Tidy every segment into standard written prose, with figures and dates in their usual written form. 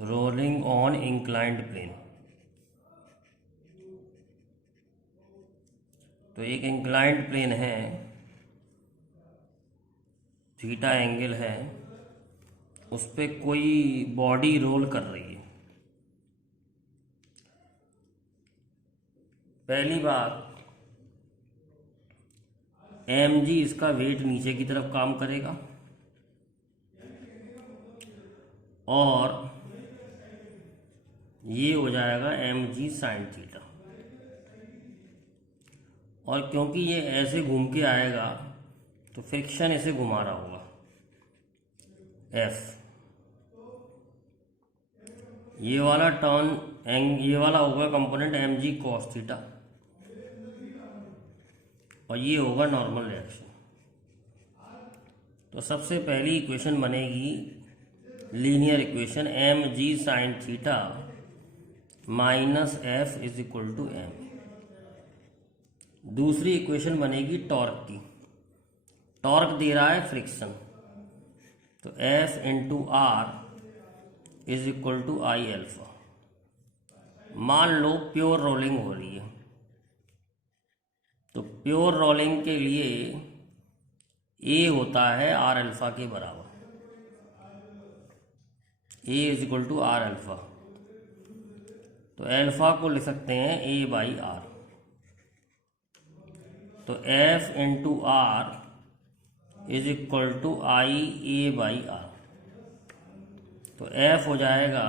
Rolling on inclined plane. तो एक inclined plane है, थीटा एंगल है, उस पर कोई बॉडी रोल कर रही है। पहली बात, mg इसका वेट नीचे की तरफ काम करेगा और ये हो जाएगा mg साइन थीटा। और क्योंकि ये ऐसे घूम के आएगा तो फ्रिक्शन इसे घुमा रहा होगा F। ये वाला ये वाला होगा कंपोनेंट mg cos थीटा और ये होगा नॉर्मल रिएक्शन। तो सबसे पहली इक्वेशन बनेगी linear equation mg sine theta minus F is equal to m। दूसरी इक्वेशन बनेगी टॉर्क की। टॉर्क दे रहा है फ्रिक्शन, तो F into are is equal to I alpha. मान लो प्योर रोलिंग हो रही है, तो प्योर रोलिंग के लिए A होता है आर अल्फा के बराबर। A is equal to r alpha, तो अल्फा को लिख सकते हैं A बाई आर। तो F into are is equal to I A by r. तो F हो जाएगा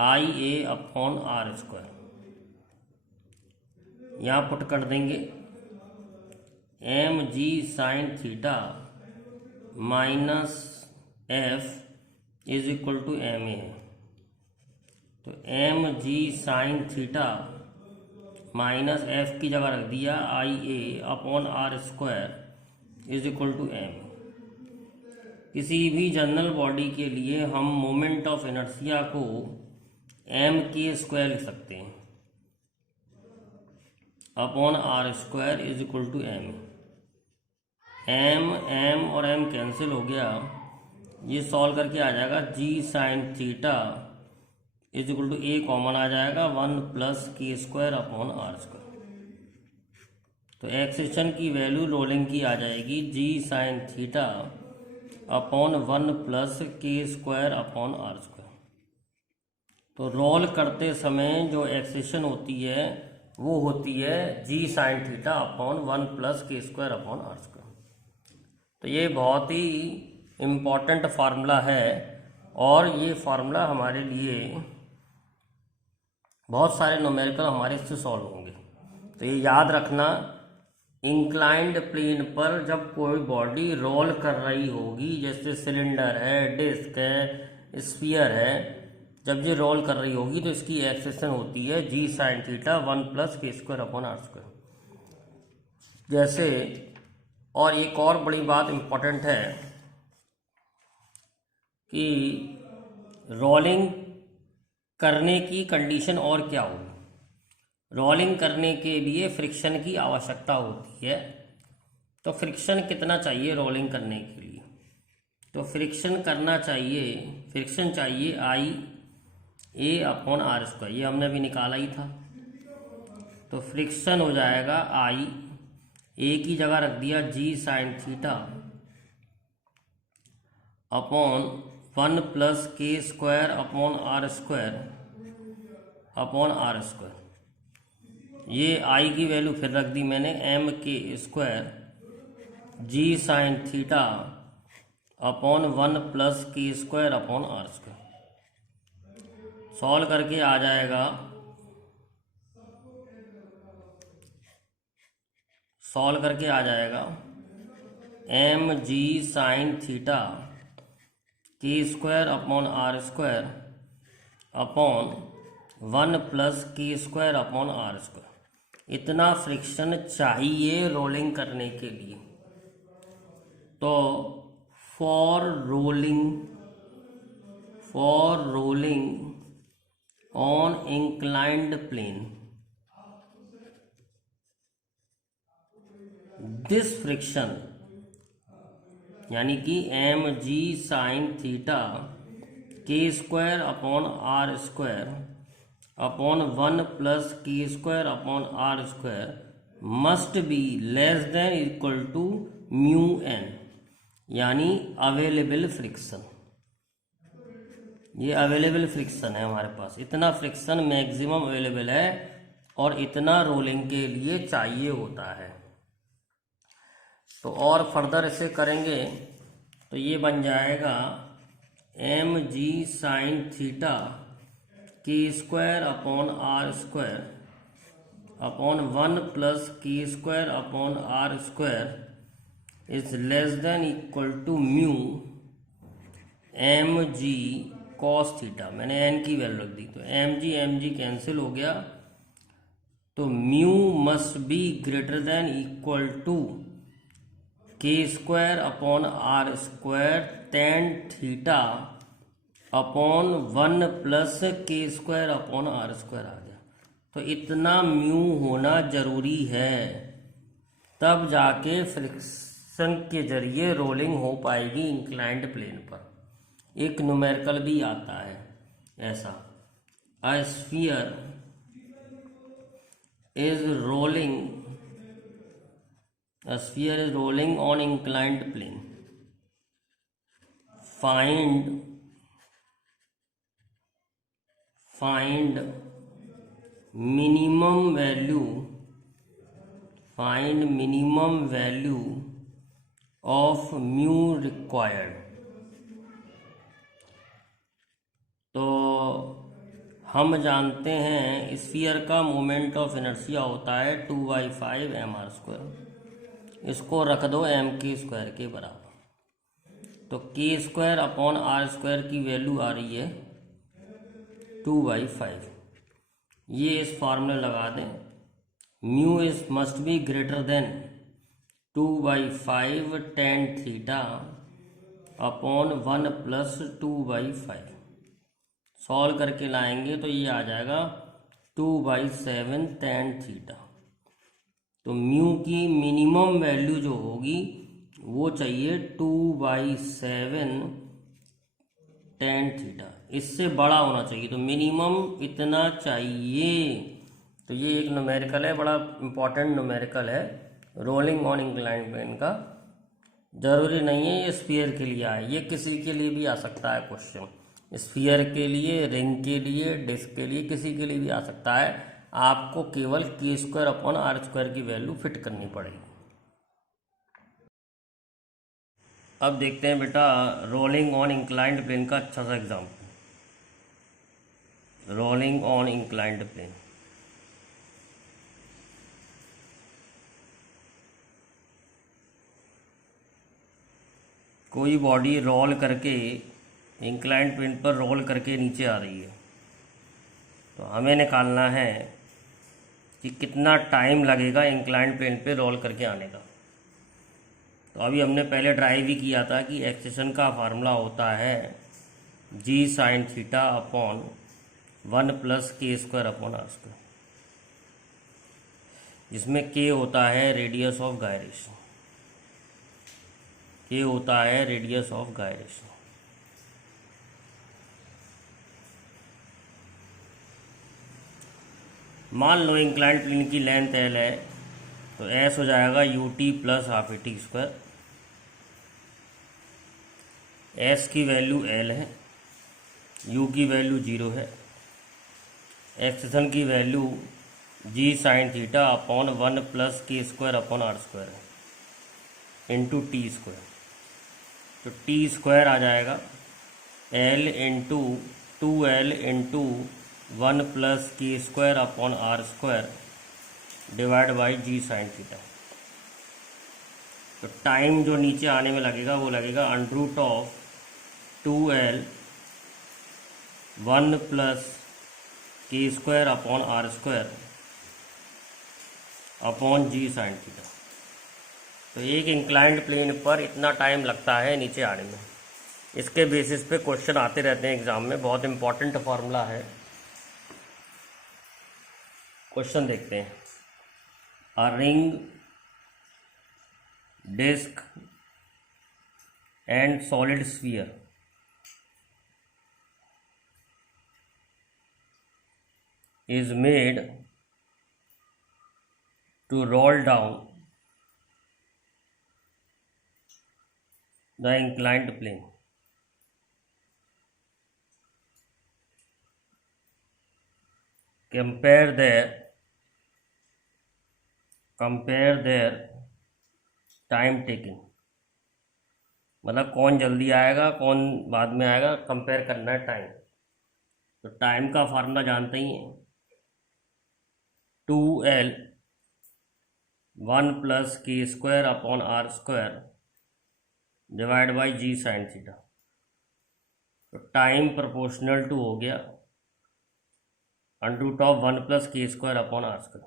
I a upon are square. यहाँ पुट कर देंगे mg sine theta minus F is equal to m a है। तो mg sine theta minus F की जगह रख दिया I a upon are square is equal to m. किसी भी जनरल बॉडी के लिए हम मोमेंट ऑफ इनर्शिया को m के स्क्वायर लिख सकते हैं upon are square is equal to m. m और m कैंसिल हो गया, ये सॉल्व करके आ जाएगा g sine theta is equal to a common आ जाएगा 1 प्लस के स्क्वायर अपॉन आर स्क्वायर। तो एक्सेशन की वैल्यू रोलिंग की आ जाएगी g sine theta upon 1 plus के स्क्वायर अपॉन आर स्क्वायर। तो रोल करते समय जो एक्सेशन होती है वो होती है g sine theta upon 1 plus के स्क्वायर अपॉन आर स्क्वायर। तो ये बहुत ही इम्पॉर्टेंट फार्मूला है और ये फार्मूला हमारे लिए बहुत सारे न्यूमेरिकल हमारे इससे सॉल्व होंगे। तो ये याद रखना, इंक्लाइंड प्लेन पर जब कोई बॉडी रोल कर रही होगी, जैसे सिलेंडर है, डिस्क है, स्फीयर है, जब ये रोल कर रही होगी तो इसकी एक्सेशन होती है g साइन थीटा 1 प्लस के स्क्वायर अपॉन आर स्क्वायर। जैसे और एक और बड़ी बात इम्पोर्टेंट है कि रोलिंग करने की कंडीशन और क्या होगी। रोलिंग करने के लिए फ्रिक्शन की आवश्यकता होती है। तो फ्रिक्शन कितना चाहिए रोलिंग करने के लिए? तो फ्रिक्शन चाहिए आई ए अपॉन आर स्क्वायर। ये हमने अभी निकाला ही था। तो फ्रिक्शन हो जाएगा आई ए की जगह रख दिया g sine theta upon 1 plus के square upon are square upon are square. ये आई की वैल्यू फिर रख दी मैंने m k square g sine theta upon 1 plus के square upon are square. Solve करके आ जाएगा mg sine theta k square upon are square upon 1 plus के स्क्वायर अपॉन आर स्क्वायर। इतना फ्रिक्शन चाहिए रोलिंग करने के लिए। तो for rolling on inclined plane this friction यानी कि mg sine theta k square upon are square upon 1 plus के square upon are square must be less than equal to mu N, यानी available friction. ये available friction है हमारे पास, इतना friction maximum available है और इतना रोलिंग के लिए चाहिए होता है। तो और फर्दर इसे करेंगे तो ये बन जाएगा m g sine theta k square upon are square upon 1 plus के square upon are square is less than equal to mu m g cos theta. मैंने एन की वैल्यू रख दी तो एम जी कैंसिल हो गया, तो mu must be greater than equal to k square upon are square tan theta upon 1 plus के स्क्वायर अपॉन आर स्क्वायर आ गया। तो इतना म्यू होना जरूरी है, तब जाके फ्रिक्शन के जरिए रोलिंग हो पाएगी इंक्लाइंड प्लेन पर। एक न्यूमेरिकल भी आता है ऐसा, a sphere is rolling on inclined plane, find minimum value of mu required। तो हम जानते हैं स्फीयर का मोमेंट ऑफ इनर्शिया होता है 2/5 mr²। इसको रख दो m के स्क्वायर के बराबर, तो के स्क्वायर अपॉन आर स्क्वायर की वैल्यू आ रही है 2/5। ये इस फॉर्मूले लगा दें, mu is must be greater then 2/5 tan theta upon 1 plus 2/5। Solve करके लाएंगे तो ये आ जाएगा 2/7 tan थीटा। तो म्यू की मिनिमम वैल्यू जो होगी वो चाहिए 2/7 tan थीटा, इससे बड़ा होना चाहिए, तो मिनिमम इतना चाहिए। तो ये एक न्यूमेरिकल है, बड़ा इंपॉर्टेंट न्यूमेरिकल है रोलिंग ऑन इंक्लाइंड प्लेन का। जरूरी नहीं है ये स्फीयर के लिए आए, ये किसी के लिए भी आ सकता है क्वेश्चन, स्फीयर के लिए, रिंग के लिए, डिस्क के लिए, किसी के लिए भी आ सकता है। आपको केवल के स्क्वायर अपॉन आर स्क्वायर की वैल्यू फिट करनी पड़ेगी। अब देखते हैं बेटा रोलिंग ऑन इंक्लाइंड प्लेन का अच्छा सा example. Rolling on inclined plane, कोई बॉडी रोल करके इंक्लाइंड प्लेन पर रोल करके नीचे आ रही है, तो हमें निकालना है कि कितना टाइम लगेगा इंक्लाइंड प्लेन पे रोल करके आने का। तो अभी हमने पहले ड्राइव भी किया था कि एक्सेशन का फार्मूला होता है जी साइन थीटा अपॉन 1 प्लस के स्क्वायर अपॉन आर स्क्वायर, जिसमें के होता है रेडियस ऑफ गायरेशन, के होता है रेडियस ऑफ गायरेशन। मान लो इंक्लाइंड प्लेन की लेंथ एल है, तो एस हो जाएगा u t plus half a t square. S की वैल्यू एल है, यू की वैल्यू 0 है, एक्सेशन की value g sine theta upon 1 plus के स्क्वायर अपॉन आर स्क्वायर है इंटू टी स्क्वायर। तो टी स्क्वायर आ जाएगा l into 2l into 1 plus के square upon are square divide by g sine theta. तो टाइम जो नीचे आने में लगेगा वो लगेगा अंडरूट ऑफ 2l 1 प्लस के square upon are square upon G sine theta. तो एक इंक्लाइंड प्लेन पर इतना टाइम लगता है नीचे आने में। इसके बेसिस पे क्वेश्चन आते रहते हैं एग्जाम में, बहुत इंपॉर्टेंट फार्मूला है। क्वेश्चन देखते हैं। A ring, disk and solid sphere is made to roll down the inclined plane. Compare their time taken. मतलब कौन जल्दी आएगा कौन बाद में आएगा, कंपेयर करना है टाइम। तो टाइम का फार्मूला जानते ही हैं, 2L 1 + k² upon r² divide by g sin theta. तो टाइम प्रोपोर्शनल टू हो गया √1 + k² अपॉन r²।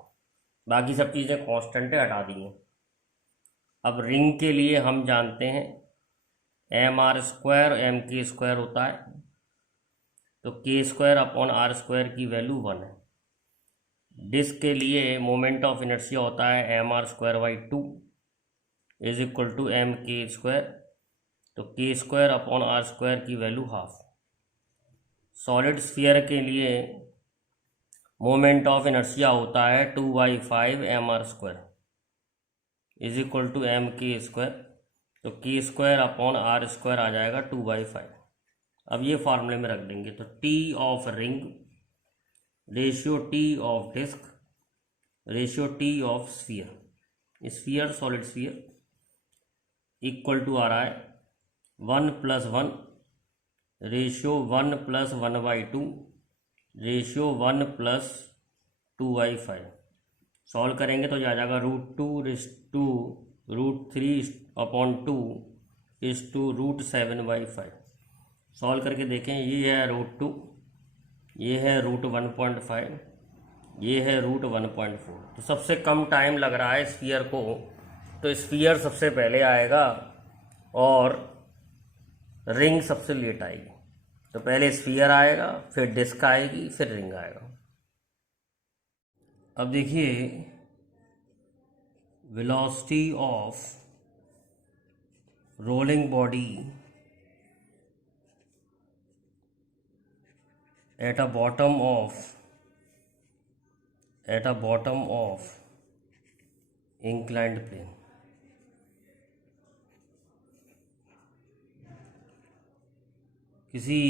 बाकी सब चीज़ें कांस्टेंट है, हटा दी हैं। अब रिंग के लिए हम जानते हैं mr² mk² होता है, तो k² अपॉन r² की वैल्यू 1 है। डिस्क के लिए मोमेंट ऑफ इनर्शिया होता है mr²/2 is equal to mk², तो k² अपॉन r² की वैल्यू 1/2। सॉलिड स्फीयर के लिए मोमेंट ऑफ इनर्शिया होता है 2/5 mr² is equal to mk², तो k² अपॉन r² आ जाएगा 2/5। अब ये फार्मूले में रख देंगे, तो T of ring ratio T of disc ratio T of sphere solid sphere equal to आ रहा है 1 + 1 रेशियो 1 + 1/2 रेशियो 1 + 2/5। सॉल्व करेंगे तो आ जाएगा √2 अपॉन 2 इज टू √7/5। सॉल्व करके देखें, ये है √2, ये है √1.5, ये है √1.4। तो सबसे कम टाइम लग रहा है स्फीयर को, तो स्फीयर सबसे पहले आएगा और रिंग सबसे लेट आएगी। तो पहले स्फीयर आएगा, फिर डिस्क आएगी, फिर रिंग आएगा। अब देखिए, velocity of rolling body at a bottom of inclined plane। किसी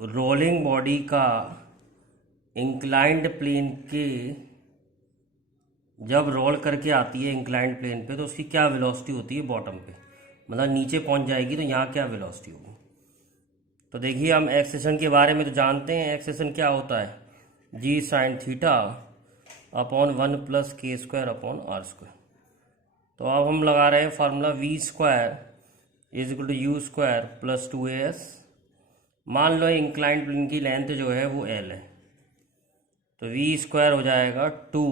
रोलिंग बॉडी का इंक्लाइंड प्लेन के जब रोल करके आती है इंक्लाइंड प्लेन पे, तो उसकी क्या वेलोसिटी होती है बॉटम पे, मतलब नीचे पहुंच जाएगी तो यहाँ क्या वेलोसिटी होगी। तो देखिए, हम एक्सेशन के बारे में तो जानते हैं। एक्सेशन क्या होता है, g sin theta upon 1 + k² upon r²। तो अब हम लगा रहे हैं formula v² is equal to u² + 2as। मान लो इंक्लाइंड प्लेन की लेंथ जो है वो l है, तो v² हो जाएगा 2,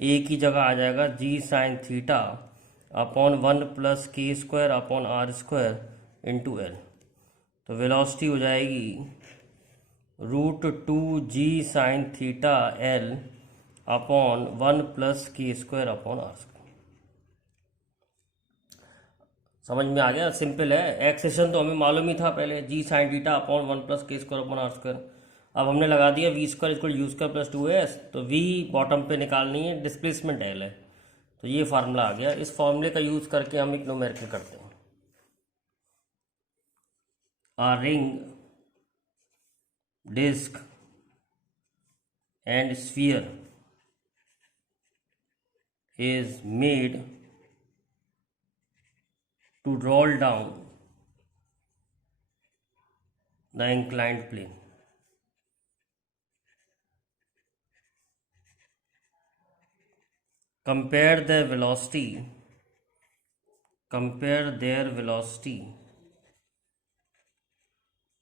a की जगह आ जाएगा g sin theta upon 1 + k² upon r² into l। तो वेलोसिटी हो जाएगी √2g sin theta l upon 1 + k² upon r²। समझ में आ गया, सिंपल है। एक्सेशन तो हमें मालूम ही था पहले, g sin theta upon 1 + k² upon r²। अब हमने लगा दिया v² इक्वल u² + 2as, तो v बॉटम पे निकालनी है, डिस्प्लेसमेंट l है, तो ये फार्मूला आ गया। इस फार्मूले का यूज़ करके हम एक न्यूमेरिकल करते हैं। A ring, disc and sphere is made to roll down the inclined plane। Compare their velocity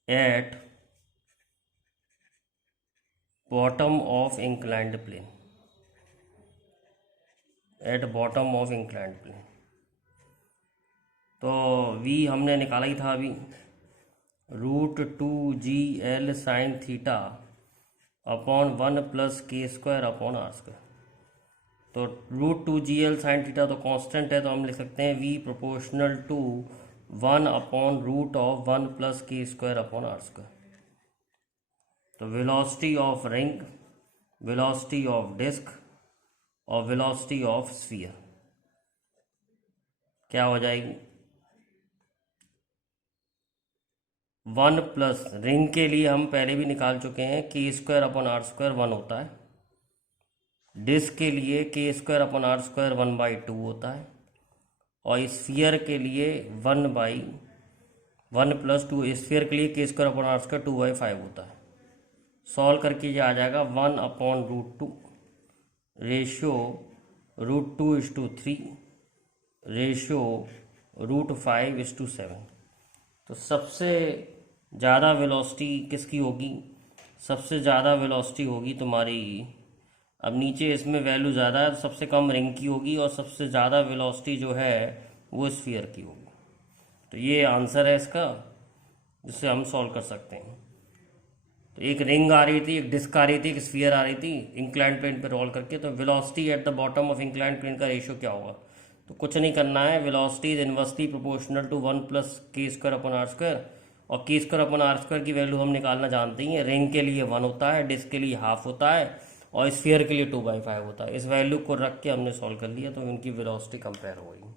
at bottom of inclined plane। तो v हमने निकाला ही था अभी, √2gl sin theta upon 1 + k² upon r²। तो √2gl sin थीटा तो constant है, तो हम लिख सकते हैं v proportional to 1 upon √1 + k² upon r²। तो velocity of ring velocity of disc और वेलोसिटी ऑफ स्फीयर क्या हो जाएगी? 1 प्लस रिंग के लिए हम पहले भी निकाल चुके हैं, के स्क्वायर अपॉन आर स्क्वायर 1 होता है। डिस्क के लिए के स्क्वायर अपॉन आर स्क्वायर 1/2 होता है, और स्फीयर के लिए 1 प्लस 2, स्फीयर के लिए के स्क्वायर अपॉन आर स्क्वायर 2/5 होता है। सॉल्व करके ये आ जाएगा 1/√2 रेशियो √2:3 रेशियो √5:7। तो सबसे ज़्यादा वेलोसिटी किसकी होगी? सबसे ज़्यादा वेलोसिटी होगी तुम्हारी, अब नीचे इसमें वैल्यू ज़्यादा है, सबसे कम रिंग की होगी, और सबसे ज़्यादा वेलोसिटी जो है वो स्फीयर की होगी। तो ये आंसर है इसका, जिससे हम सॉल्व कर सकते हैं। तो एक रिंग आ रही थी, एक डिस्क आ रही थी, एक स्फीयर आ रही थी इंक्लाइंड प्लेन पे रोल करके, तो velocity at the bottom of inclined plane का रेशियो क्या होगा? तो कुछ नहीं करना है, velocity is inversely proportional to 1 plus के स्क्वायर अपॉन आर स्क्वायर, और K square upon are square की वैल्यू हम निकालना जानते ही हैं। रिंग के लिए 1 होता है, डिस्क के लिए हाफ होता है, और स्फीयर के लिए 2/5 होता है। इस वैल्यू को रख के हमने सॉल्व कर लिया, तो इनकी वेलोसिटी कंपेयर हो गई।